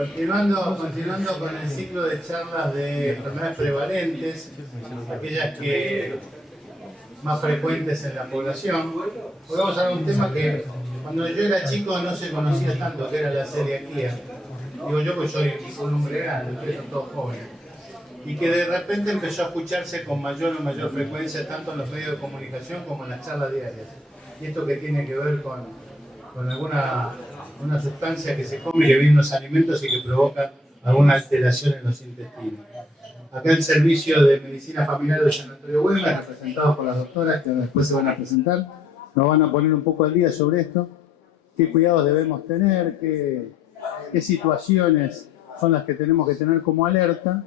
Continuando con el ciclo de charlas de enfermedades prevalentes, aquellas que más frecuentes en la población, hoy vamos a hablar de un tema que cuando yo era chico no se conocía tanto, que era la celiaquía. Digo yo, pues soy un hombre grande, ustedes son todos jóvenes. Y que de repente empezó a escucharse con mayor o mayor frecuencia, tanto en los medios de comunicación como en las charlas diarias. Y esto que tiene que ver con una sustancia que se come, que viene en los alimentos y que provoca alguna alteración en los intestinos. Acá el servicio de medicina familiar del Sanatorio Güemes, representados por las doctoras que después se van a presentar, nos van a poner un poco al día sobre esto, qué cuidados debemos tener, qué situaciones son las que tenemos que tener como alerta,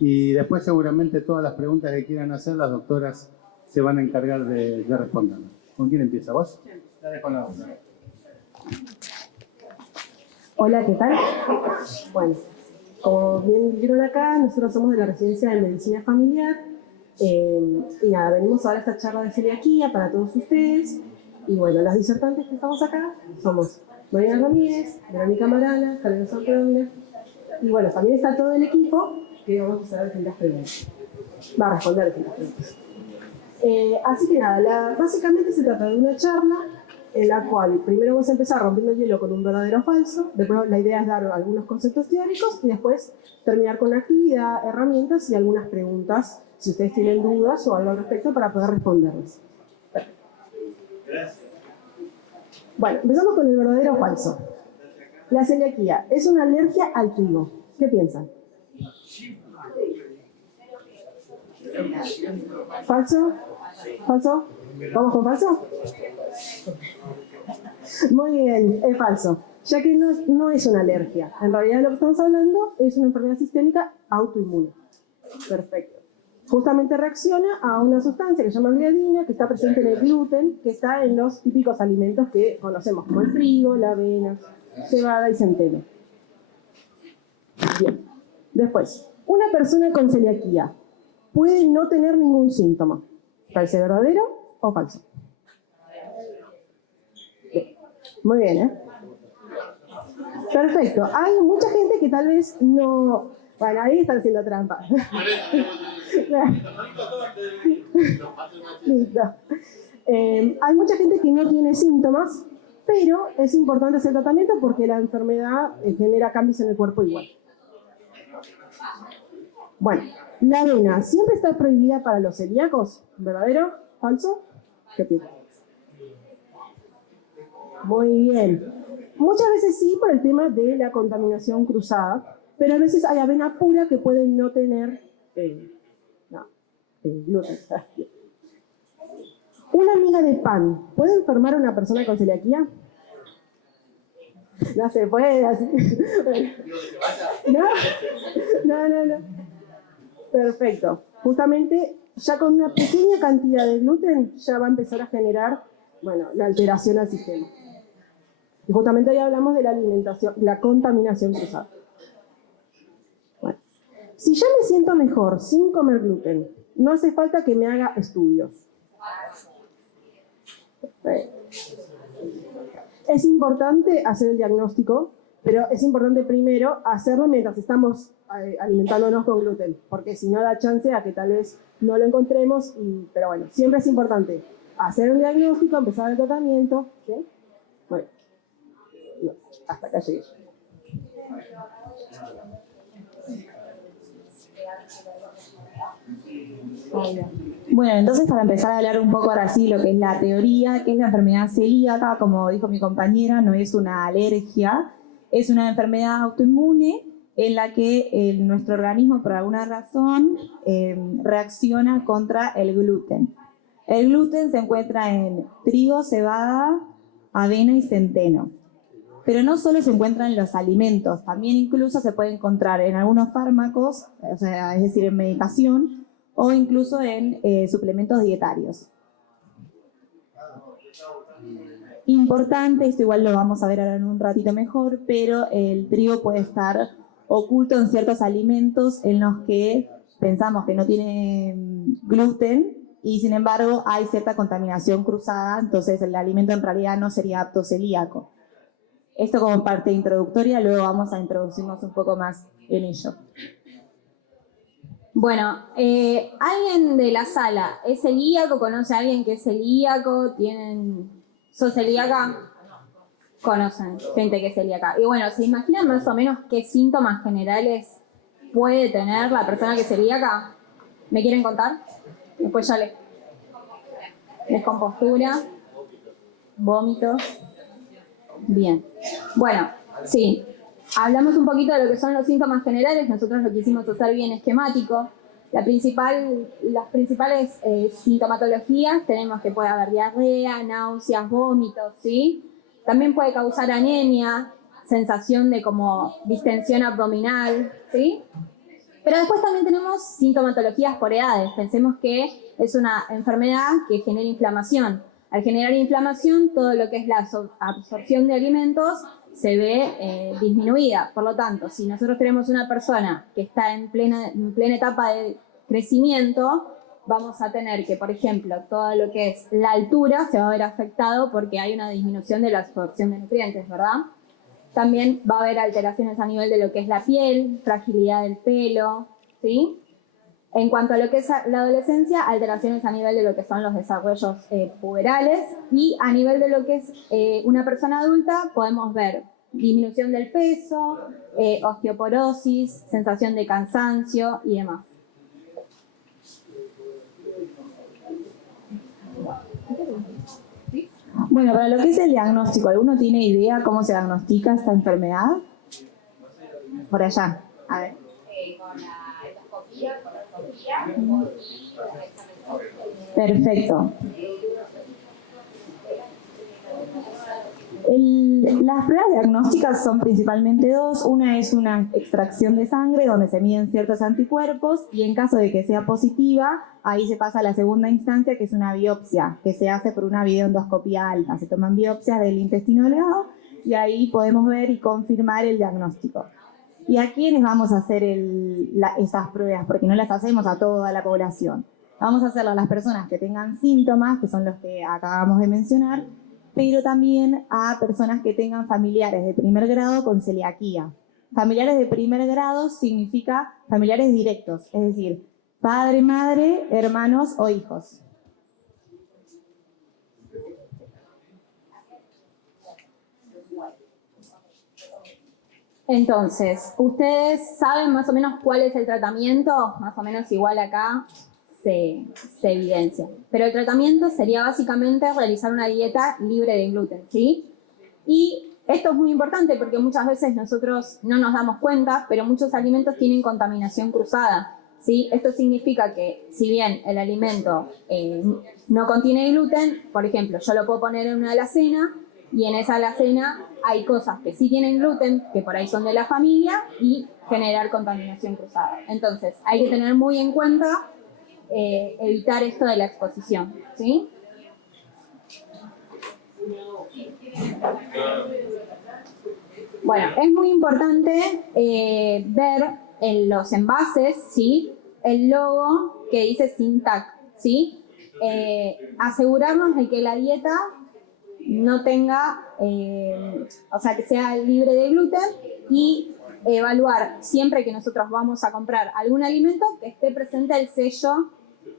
y después seguramente todas las preguntas que quieran hacer las doctoras se van a encargar de responderlas. ¿Con quién empieza? ¿Vos? Dale con la doctora. Hola, ¿qué tal? Bueno, como bien vieron acá, nosotros somos de la Residencia de Medicina Familiar y nada, venimos a dar esta charla de celiaquía para todos ustedes. Y bueno, las disertantes que estamos acá somos Mariana Ramírez, Verónica Marana, Carolina Santander, y bueno, también está todo el equipo que vamos a hacer distintas preguntas. Va a responder distintas preguntas. Así que nada, básicamente se trata de una charla en la cual primero vamos a empezar rompiendo el hielo con un verdadero o falso, después la idea es dar algunos conceptos teóricos y después terminar con la actividad, herramientas y algunas preguntas, si ustedes tienen dudas o algo al respecto para poder responderles. Bueno, empezamos con el verdadero o falso. La celiaquía es una alergia al trigo. ¿Qué piensan? ¿Falso? ¿Falso? ¿Vamos con falso? Muy bien, es falso, ya que no es una alergia. En realidad lo que estamos hablando es una enfermedad sistémica autoinmune. Perfecto. Justamente reacciona a una sustancia que se llama gliadina, que está presente en el gluten, que está en los típicos alimentos que conocemos, como el trigo, la avena, cebada y centeno. Bien. Después, una persona con celiaquía puede no tener ningún síntoma. ¿Parece verdadero o falso? Muy bien, ¿eh? Perfecto. Hay mucha gente que tal vez no... Bueno, ahí están haciendo trampa. Listo. Hay mucha gente que no tiene síntomas, pero es importante hacer tratamiento porque la enfermedad genera cambios en el cuerpo igual. Bueno, la avena siempre está prohibida para los celíacos. ¿Verdadero? ¿Falso? ¿Qué piensas? Muy bien. Muchas veces sí por el tema de la contaminación cruzada, pero a veces hay avena pura que puede no tener gluten. ¿Una miga de pan puede enfermar a una persona con celiaquía? No se puede así. No. Perfecto. Justamente ya con una pequeña cantidad de gluten ya va a empezar a generar, bueno, la alteración al sistema. Y justamente ahí hablamos de la alimentación, la contaminación cruzada. Bueno, si ya me siento mejor sin comer gluten, no hace falta que me haga estudios. Es importante hacer el diagnóstico, pero es importante primero hacerlo mientras estamos alimentándonos con gluten, porque si no da chance a que tal vez no lo encontremos, pero bueno, siempre es importante hacer un diagnóstico, empezar el tratamiento, ¿sí? Bueno, hasta acá llegué. Bueno, entonces para empezar a hablar un poco ahora sí lo que es la teoría, que es la enfermedad celíaca, como dijo mi compañera, no es una alergia, es una enfermedad autoinmune en la que nuestro organismo por alguna razón reacciona contra el gluten. El gluten se encuentra en trigo, cebada, avena y centeno. Pero no solo se encuentra en los alimentos, también incluso se puede encontrar en algunos fármacos, o sea, es decir, en medicación, o incluso en suplementos dietarios. Importante, esto igual lo vamos a ver ahora en un ratito mejor, pero el trigo puede estar oculto en ciertos alimentos en los que pensamos que no tienen gluten y sin embargo hay cierta contaminación cruzada, entonces el alimento en realidad no sería apto celíaco. Esto como parte introductoria, luego vamos a introducirnos un poco más en ello. Bueno, ¿alguien de la sala es celíaco? ¿Conoce a alguien que es celíaco? ¿Sos celíaca? Conocen gente que es celíaca. Y bueno, ¿se imaginan más o menos qué síntomas generales puede tener la persona que es celíaca? ¿Me quieren contar? Después ya les... Descompostura, vómitos. Bien. Bueno, sí. Hablamos un poquito de lo que son los síntomas generales. Nosotros lo quisimos hacer bien esquemático. Las principales sintomatologías tenemos que puede haber diarrea, náuseas, vómitos, ¿sí? También puede causar anemia, sensación de como distensión abdominal, ¿sí? Pero después también tenemos sintomatologías por edades. Pensemos que es una enfermedad que genera inflamación. Al generar inflamación, todo lo que es la absorción de alimentos se ve disminuida. Por lo tanto, si nosotros tenemos una persona que está en plena etapa de crecimiento, vamos a tener que, por ejemplo, todo lo que es la altura se va a ver afectado porque hay una disminución de la absorción de nutrientes, ¿verdad? También va a haber alteraciones a nivel de lo que es la piel, fragilidad del pelo, ¿sí? En cuanto a lo que es la adolescencia, alteraciones a nivel de lo que son los desarrollos puberales, y a nivel de lo que es una persona adulta podemos ver disminución del peso, osteoporosis, sensación de cansancio y demás. Bueno, para lo que es el diagnóstico, ¿alguno tiene idea cómo se diagnostica esta enfermedad? Por allá, a ver. Con la endoscopía, colonoscopía y Perfecto. Las pruebas diagnósticas son principalmente dos. Una es una extracción de sangre donde se miden ciertos anticuerpos y en caso de que sea positiva, ahí se pasa a la segunda instancia, que es una biopsia, que se hace por una videoendoscopía alta. Se toman biopsias del intestino delgado y ahí podemos ver y confirmar el diagnóstico. ¿Y a quiénes vamos a hacer estas pruebas? Porque no las hacemos a toda la población. Vamos a hacerlas a las personas que tengan síntomas, que son los que acabamos de mencionar, pero también a personas que tengan familiares de primer grado con celiaquía. Familiares de primer grado significa familiares directos, es decir, padre, madre, hermanos o hijos. Entonces, ¿ustedes saben más o menos cuál es el tratamiento? Más o menos igual acá se evidencia. Pero el tratamiento sería básicamente realizar una dieta libre de gluten, ¿sí? Y esto es muy importante porque muchas veces nosotros no nos damos cuenta, pero muchos alimentos tienen contaminación cruzada, ¿sí? Esto significa que si bien el alimento no contiene gluten, por ejemplo, yo lo puedo poner en una alacena y en esa alacena hay cosas que sí tienen gluten, que por ahí son de la familia, y generar contaminación cruzada. Entonces, hay que tener muy en cuenta evitar esto de la exposición, ¿sí? Bueno, es muy importante ver en los envases, ¿sí?, el logo que dice Sintac, ¿sí? Asegurarnos de que la dieta no tenga, o sea, que sea libre de gluten, y evaluar siempre que nosotros vamos a comprar algún alimento que esté presente el sello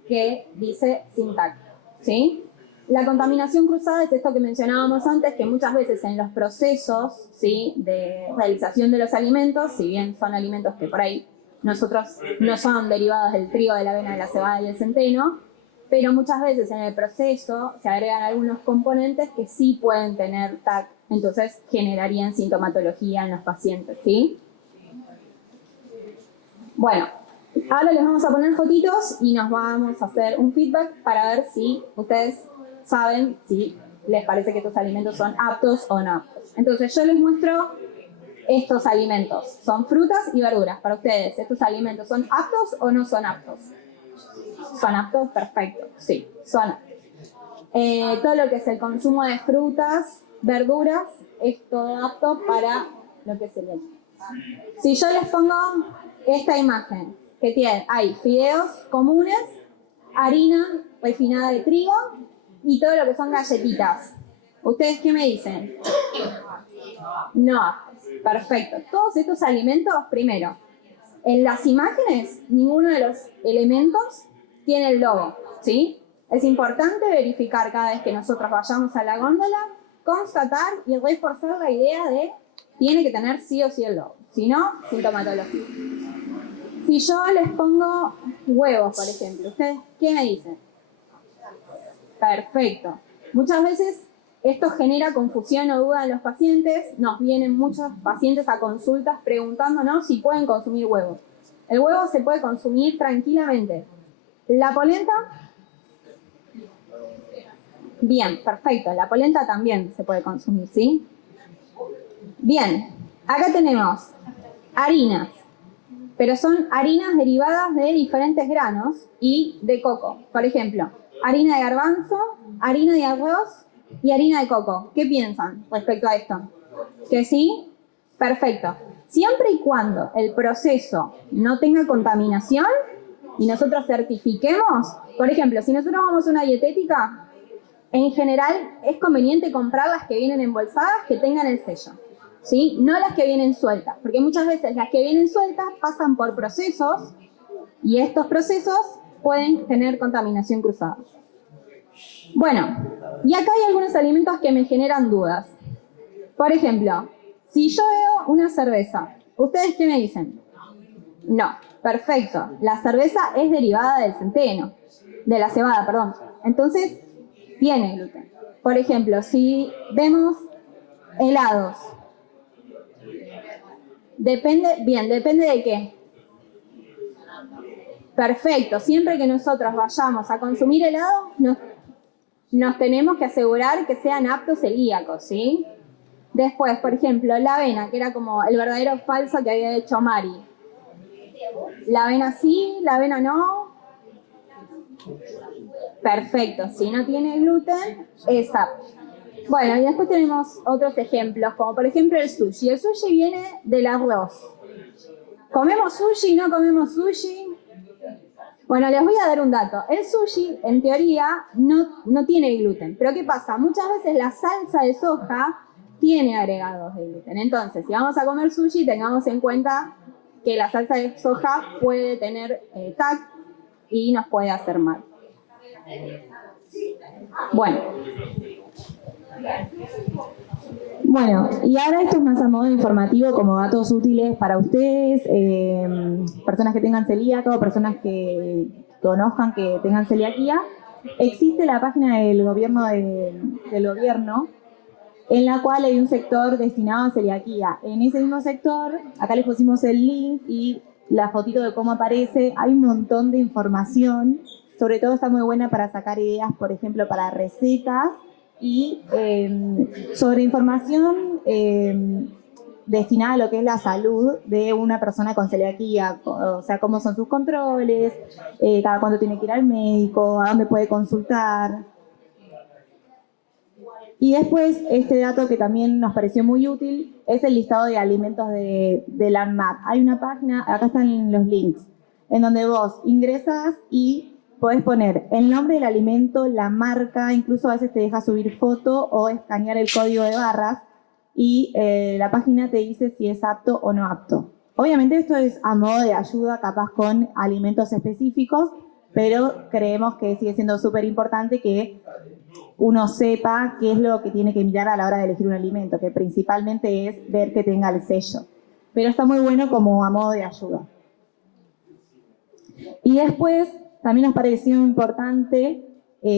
que dice Sintac, ¿sí? La contaminación cruzada es esto que mencionábamos antes, que muchas veces en los procesos, ¿sí?, de realización de los alimentos, si bien son alimentos que por ahí nosotros no son derivados del trigo, de la avena, de la cebada y del centeno, pero muchas veces en el proceso se agregan algunos componentes que sí pueden tener TAC, entonces generarían sintomatología en los pacientes, ¿sí? Bueno, ahora les vamos a poner fotitos y nos vamos a hacer un feedback para ver si ustedes saben si les parece que estos alimentos son aptos o no aptos. Entonces yo les muestro estos alimentos, son frutas y verduras. Para ustedes, ¿estos alimentos son aptos o no son aptos? ¿Son aptos? Perfecto, sí, son aptos. Todo lo que es el consumo de frutas, verduras, es todo apto para lo que es el leche. Si yo les pongo esta imagen, que hay fideos comunes, harina refinada de trigo y todo lo que son galletitas, ¿ustedes qué me dicen? No aptos. Perfecto. Todos estos alimentos, primero, en las imágenes, ninguno de los elementos tiene el logo, ¿sí? Es importante verificar cada vez que nosotros vayamos a la góndola, constatar y reforzar la idea de tiene que tener sí o sí el logo, si no, sintomatología. Si yo les pongo huevos, por ejemplo, ¿ustedes qué me dicen? Perfecto. Muchas veces esto genera confusión o duda en los pacientes. Nos vienen muchos pacientes a consultas preguntándonos si pueden consumir huevos. El huevo se puede consumir tranquilamente. ¿La polenta? Bien, perfecto. La polenta también se puede consumir, ¿sí? Bien, acá tenemos harinas, pero son harinas derivadas de diferentes granos y de coco. Por ejemplo, harina de garbanzo, harina de arroz y harina de coco. ¿Qué piensan respecto a esto? ¿Que sí? Perfecto. Siempre y cuando el proceso no tenga contaminación y nosotros certifiquemos, por ejemplo, si nosotros vamos a una dietética, en general es conveniente comprar las que vienen embolsadas que tengan el sello, ¿sí? No las que vienen sueltas, porque muchas veces las que vienen sueltas pasan por procesos y estos procesos pueden tener contaminación cruzada. Bueno, y acá hay algunos alimentos que me generan dudas. Por ejemplo, si yo veo una cerveza, ¿ustedes qué me dicen? No, perfecto. La cerveza es derivada del centeno, de la cebada, perdón. Entonces, tiene gluten. Por ejemplo, si vemos helados, depende de qué. Perfecto. Siempre que nosotros vayamos a consumir helado, nos tenemos que asegurar que sean aptos celíacos, ¿sí? Después, por ejemplo, la avena, que era como el verdadero falso que había hecho Mari. La avena sí, la avena no. Perfecto, si no tiene gluten, es apto. Bueno, y después tenemos otros ejemplos, como por ejemplo el sushi. El sushi viene del arroz. ¿Comemos sushi? ¿No comemos sushi? Bueno, les voy a dar un dato. El sushi, en teoría, no tiene gluten. Pero ¿qué pasa? Muchas veces la salsa de soja tiene agregados de gluten. Entonces, si vamos a comer sushi, tengamos en cuenta que la salsa de soja puede tener TAC y nos puede hacer mal. Bueno, y ahora esto es más a modo informativo, como datos útiles para ustedes, personas que tengan celíaco, personas que conozcan que tengan celiaquía. Existe la página del gobierno en la cual hay un sector destinado a celiaquía. En ese mismo sector, acá les pusimos el link y la fotito de cómo aparece, hay un montón de información. Sobre todo está muy buena para sacar ideas, por ejemplo, para recetas y sobre información destinada a lo que es la salud de una persona con celiaquía, o sea, cómo son sus controles, cada cuánto tiene que ir al médico, a dónde puede consultar. Y después, este dato que también nos pareció muy útil es el listado de alimentos de la ANMAT. Hay una página, acá están los links, en donde vos ingresás y podés poner el nombre del alimento, la marca, incluso a veces te deja subir foto o escanear el código de barras y la página te dice si es apto o no apto. Obviamente esto es a modo de ayuda, capaz con alimentos específicos, pero creemos que sigue siendo súper importante que uno sepa qué es lo que tiene que mirar a la hora de elegir un alimento, que principalmente es ver que tenga el sello. Pero está muy bueno como a modo de ayuda. Y después también nos pareció importante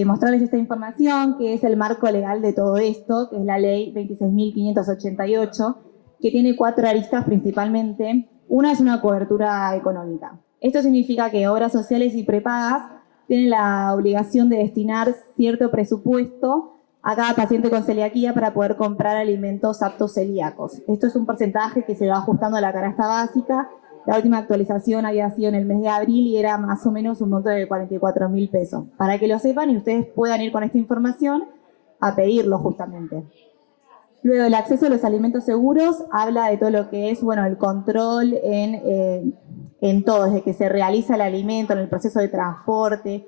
mostrarles esta información, que es el marco legal de todo esto, que es la ley 26.588, que tiene 4 aristas principalmente. Una es una cobertura económica. Esto significa que obras sociales y prepagas tienen la obligación de destinar cierto presupuesto a cada paciente con celiaquía para poder comprar alimentos aptos celíacos. Esto es un porcentaje que se va ajustando a la canasta básica. La última actualización había sido en el mes de abril y era más o menos un monto de 44.000 pesos. Para que lo sepan y ustedes puedan ir con esta información a pedirlo justamente. Luego, el acceso a los alimentos seguros habla de todo lo que es, bueno, el control en todo, desde que se realiza el alimento, en el proceso de transporte,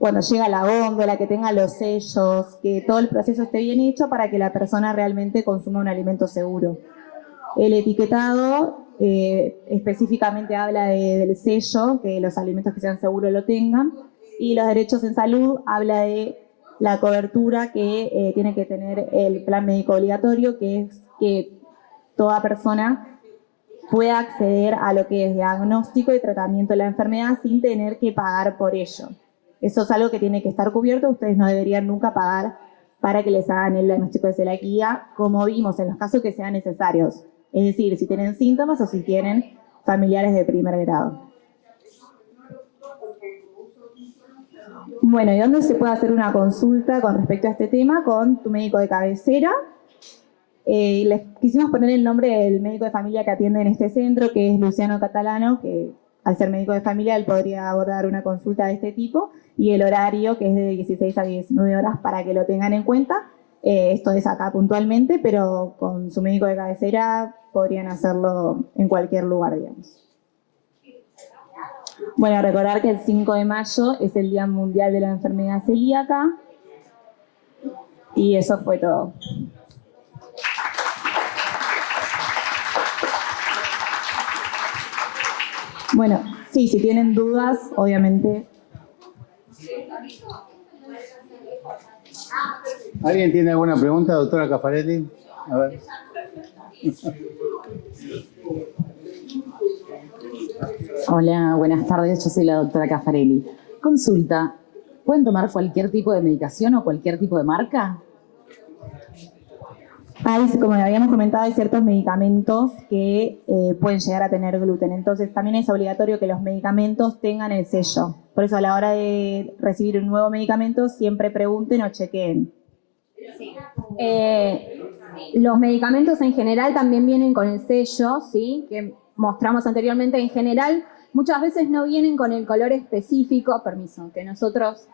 cuando llega la góndola, que tenga los sellos, que todo el proceso esté bien hecho para que la persona realmente consuma un alimento seguro. El etiquetado específicamente habla del sello, que los alimentos que sean seguros lo tengan, y los derechos en salud habla de la cobertura que tiene que tener el plan médico obligatorio, que es que toda persona pueda acceder a lo que es diagnóstico y tratamiento de la enfermedad sin tener que pagar por ello. Eso es algo que tiene que estar cubierto, ustedes no deberían nunca pagar para que les hagan el diagnóstico de celiaquía, como vimos en los casos que sean necesarios. Es decir, si tienen síntomas o si tienen familiares de primer grado. Bueno, ¿y dónde se puede hacer una consulta con respecto a este tema? Con tu médico de cabecera. Les quisimos poner el nombre del médico de familia que atiende en este centro, que es Luciano Catalano, que al ser médico de familia él podría abordar una consulta de este tipo, y el horario, que es de 16 a 19 horas, para que lo tengan en cuenta. Esto es acá puntualmente, pero con su médico de cabecera podrían hacerlo en cualquier lugar, digamos. Bueno, recordar que el 5 de mayo es el Día Mundial de la Enfermedad Celíaca. Y eso fue todo. Bueno, sí, si tienen dudas, obviamente. ¿Alguien tiene alguna pregunta, doctora Caffarelli? A ver. Hola, buenas tardes. Yo soy la doctora Caffarelli. Consulta, ¿pueden tomar cualquier tipo de medicación o cualquier tipo de marca? Como habíamos comentado, hay ciertos medicamentos que pueden llegar a tener gluten. Entonces, también es obligatorio que los medicamentos tengan el sello. Por eso, a la hora de recibir un nuevo medicamento, siempre pregunten o chequeen. Sí. Los medicamentos en general también vienen con el sello, ¿sí? Que mostramos anteriormente. En general, muchas veces no vienen con el color específico, que nosotros,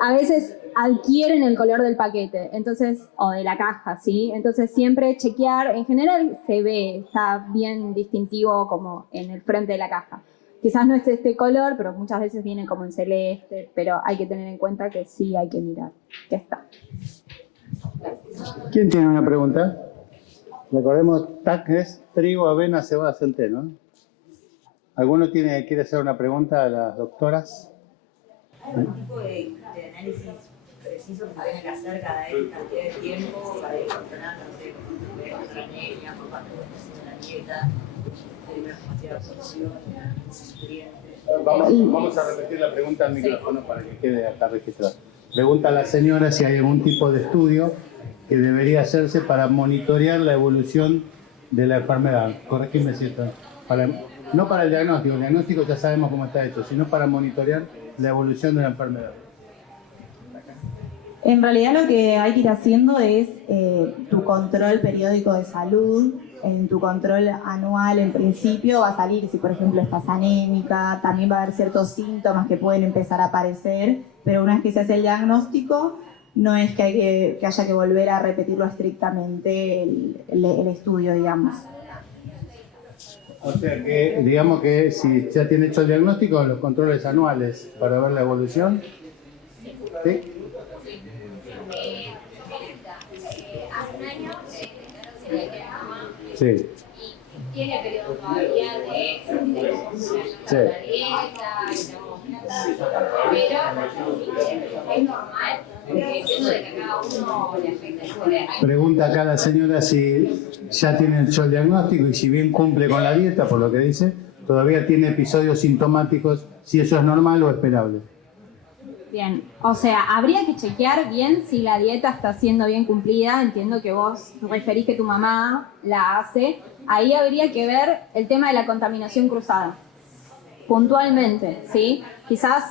a veces adquieren el color del paquete, entonces, o de la caja, ¿sí? Entonces siempre chequear, en general se ve, está bien distintivo como en el frente de la caja. Quizás no es este color, pero muchas veces viene como en celeste, pero hay que tener en cuenta que sí hay que mirar que está. ¿Quién tiene una pregunta? Recordemos, TAC es trigo, avena, cebada, centeno. ¿Alguno quiere hacer una pregunta a las doctoras? ¿Hay algún tipo de análisis preciso que se tenga que hacer cada X cantidad de tiempo para ir controlando, no sé, como de contra anemia, por parte de la dieta, de la capacidad de absorción, nutrientes? Vamos a repetir la pregunta al micrófono para que quede acá registrado. Pregunta a la señora si hay algún tipo de estudio que debería hacerse para monitorear la evolución de la enfermedad. Corregime si esto. No para el diagnóstico ya sabemos cómo está hecho, sino para monitorear la evolución de la enfermedad. En realidad lo que hay que ir haciendo es tu control periódico de salud. En tu control anual, en principio, va a salir si, por ejemplo, estás anémica. También va a haber ciertos síntomas que pueden empezar a aparecer, pero una vez que se hace el diagnóstico, no es que haya que volver a repetirlo estrictamente el estudio, digamos. O sea que, digamos que si ya tiene hecho el diagnóstico, los controles anuales para ver la evolución. ¿Sí? Hace un año se le queda mamá Sí. y tiene periodo todavía de Sí. la dieta, pero es normal, porque entiendo de que a cada uno le afecta diferente. Pregunta acá la señora si ya tiene hecho el diagnóstico y si bien cumple con la dieta, por lo que dice, todavía tiene episodios sintomáticos, si eso es normal o esperable. Bien, o sea, habría que chequear bien si la dieta está siendo bien cumplida. Entiendo que vos referís que tu mamá la hace. Ahí habría que ver el tema de la contaminación cruzada, puntualmente, ¿sí? Quizás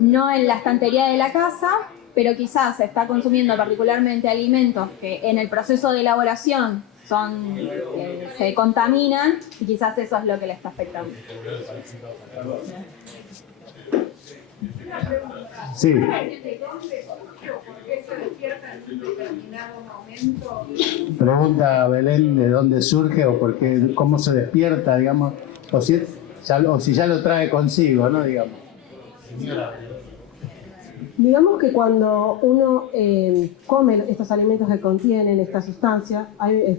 no en la estantería de la casa, pero quizás se está consumiendo particularmente alimentos que en el proceso de elaboración se contaminan y quizás eso es lo que le está afectando. Sí. Pregunta a Belén de dónde surge o por qué, cómo se despierta, digamos, o si ya lo trae consigo, ¿no? Digamos. Señora, Digamos que cuando uno come estos alimentos que contienen esta sustancia, hay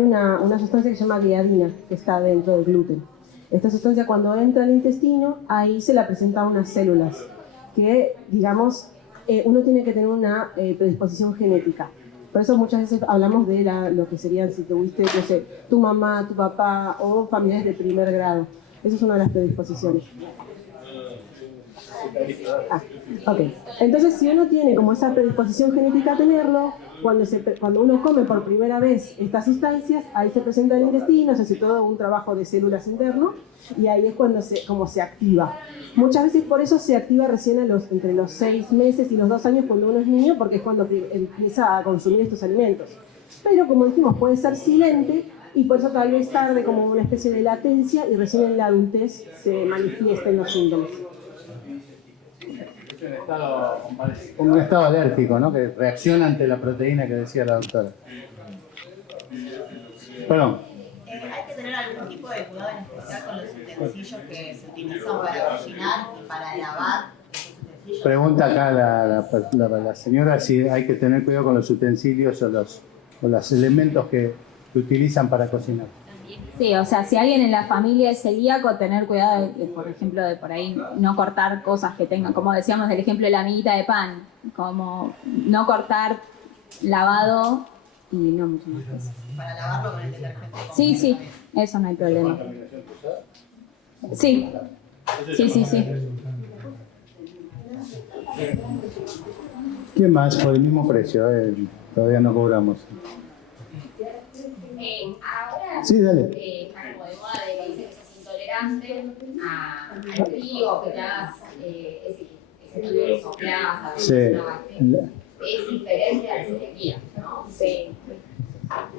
una sustancia que se llama gliadina, que está dentro del gluten. Esta sustancia, cuando entra al intestino, ahí se la presenta a unas células que, digamos, uno tiene que tener una predisposición genética. Por eso muchas veces hablamos de lo que serían, si tuviste, no sé, tu mamá, tu papá o familiares de primer grado. Esa es una de las predisposiciones. Ok. Entonces, si uno tiene como esa predisposición genética a tenerlo, cuando uno come por primera vez estas sustancias, ahí se presenta en el intestino, se hace todo un trabajo de células interno y ahí es cuando se activa. Muchas veces por eso se activa recién entre los 6 meses y los 2 años cuando uno es niño, porque es cuando empieza a consumir estos alimentos. Pero como dijimos, puede ser silente y por eso tal vez tarde como una especie de latencia y recién en la adultez se manifiesten los síntomas. Como un estado alérgico, ¿no? Que reacciona ante la proteína que decía la doctora. Perdón. ¿Hay que tener algún tipo de cuidado en especial con los utensilios que se utilizan para cocinar y para lavar esos utensilios? Pregunta acá la señora si hay que tener cuidado con los utensilios o los elementos que utilizan para cocinar. Sí, o sea, si alguien en la familia es celíaco, tener cuidado, por ejemplo, de por ahí no cortar cosas que tengan, como decíamos del ejemplo de la amiguita de pan, como no cortar lavado y no mucho más que eso. Para lavarlo con el detergente. Sí, sí, eso no hay problema. Sí, sí. ¿Qué más? Por el mismo precio, todavía no cobramos. Ahora Sí, dale. está como de moda de que dice que sos intolerante al trigo, que te hagas ese trigo que soplás, Sí. es diferente a la celiaquía, ¿no? Sí.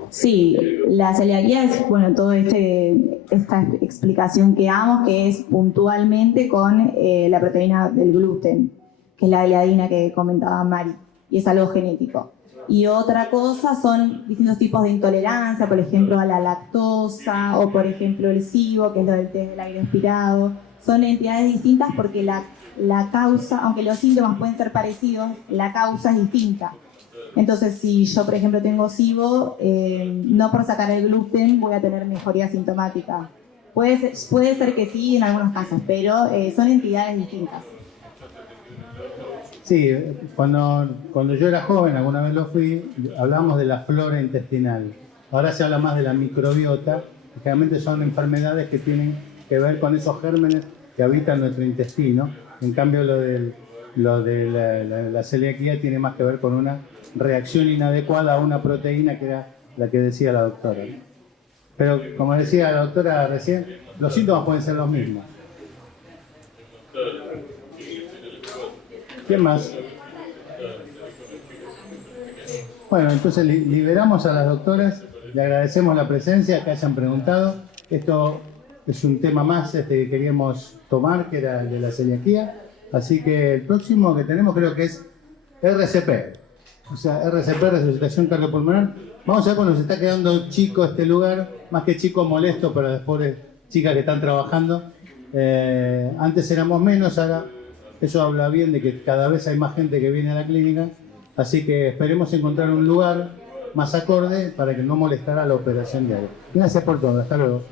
Sí, la celiaquía es, bueno, toda esta explicación que damos, que es puntualmente con la proteína del gluten, que es la gliadina que comentaba Mari, y es algo genético. Y otra cosa son distintos tipos de intolerancia, por ejemplo a la lactosa o por ejemplo el SIBO, que es lo del test del aire expirado. Son entidades distintas porque la causa, aunque los síntomas pueden ser parecidos, la causa es distinta. Entonces, si yo, por ejemplo, tengo SIBO, no por sacar el gluten voy a tener mejoría sintomática. Puede ser que sí en algunos casos, pero son entidades distintas. Sí, cuando yo era joven, alguna vez lo fui, hablábamos de la flora intestinal. Ahora se habla más de la microbiota, que generalmente son enfermedades que tienen que ver con esos gérmenes que habitan nuestro intestino. En cambio, lo de la celiaquía tiene más que ver con una reacción inadecuada a una proteína que era la que decía la doctora. Pero como decía la doctora recién, los síntomas pueden ser los mismos. ¿Quién más? Bueno, entonces liberamos a las doctoras, le agradecemos la presencia, que hayan preguntado. Esto es un tema más que queríamos tomar, que era el de la celiaquía. Así que el próximo que tenemos creo que es RCP. O sea, RCP, resucitación cardiopulmonar. Vamos a ver cuando se está quedando chico este lugar, más que chico molesto para las pobres chicas que están trabajando. Antes éramos menos, ahora eso habla bien de que cada vez hay más gente que viene a la clínica. Así que esperemos encontrar un lugar más acorde para que no molestara la operación diaria. Gracias por todo, hasta luego.